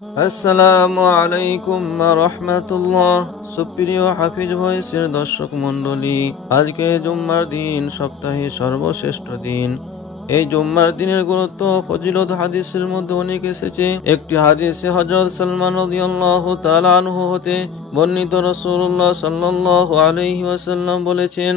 আসসালামু আলাইকুম ওয়া রাহমাতুল্লাহ। সুপ্রিয় হাফিজ ভয়েসের দর্শক মণ্ডলী, আজকে জুম্মার দিন, সপ্তাহে সর্বশ্রেষ্ঠ দিন। এই জুম্মার দিনের গুরুত্ব ফজিলত হাদিসের মধ্যে অনেক এসেছে। একটি হাদিসে হযরত সালমান রাদিয়াল্লাহু তাআলা আনহু হতে বর্ণিত, রাসূলুল্লাহ সাল্লাল্লাহু আলাইহি ওয়াসাল্লাম বলেছেন,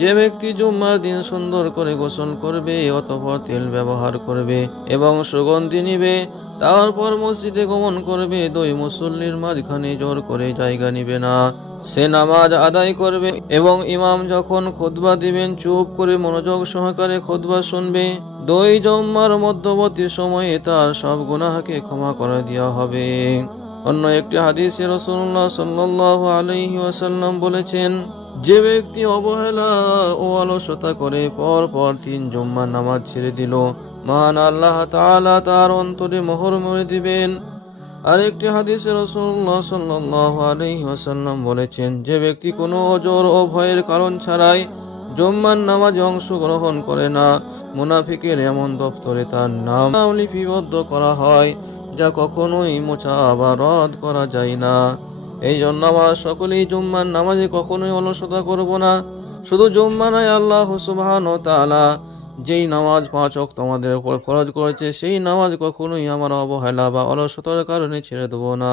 যে ব্যক্তি জুম্মার দিন সুন্দর করে গোসল করবে, অতঃপর তেল ব্যবহার করবে এবং সুগন্ধি নিবে, তারপর মসজিদে গমন করবে, দুই মুসল্লির মাঝখানে জোর করে জায়গা নিবে না, সে নামাজ আদায় করবে এবং ইমাম যখন খুতবা দিবেন চুপ করে মনোযোগ সহকারে খুতবা শুনবে, দুই জুম্মার মধ্যবর্তী সময়ে তার সব গুনাহকে ক্ষমা করে দেওয়া হবে। অন্য একটি হাদিসে রাসূলুল্লাহ সাল্লাল্লাহু আলাইহি ওয়াসাল্লাম বলেছেন, যে ব্যক্তি অবহেলা ও অলসতা করে পর পর 3 জুম্মার নামাজ ছেড়ে দিল, মহান আল্লাহ তাআলা তার অন্তরে মোহর মেরে দিবেন। আরেকটি হাদিসে রাসূলুল্লাহ সাল্লাল্লাহু আলাইহি ওয়াসাল্লাম বলেছেন, যে ব্যক্তি কোনো ওজর ও ভয়ের কারণ ছাড়াই জুম্মার নামাজে অংশগ্রহণ করে না, মুনাফিকের এমন দপ্তরে তার নাম লিপিবদ্ধ করা হয় যা কখনোই মোছা বা রদ করা যায় না। এই জন্য আমরা সকলেই জুম্মার নামাজে কখনোই অলসতা করব না। শুধু জুম্মা নয়, আল্লাহ সুবহানাহু ওয়া তাআলা যেই নামাজ 5 ওয়াক্ত আমাদের উপর ফরজ করেছে, সেই নামাজ কখনোই আমরা অবহেলা বা অলসতার কারণে ছেড়ে দেব না।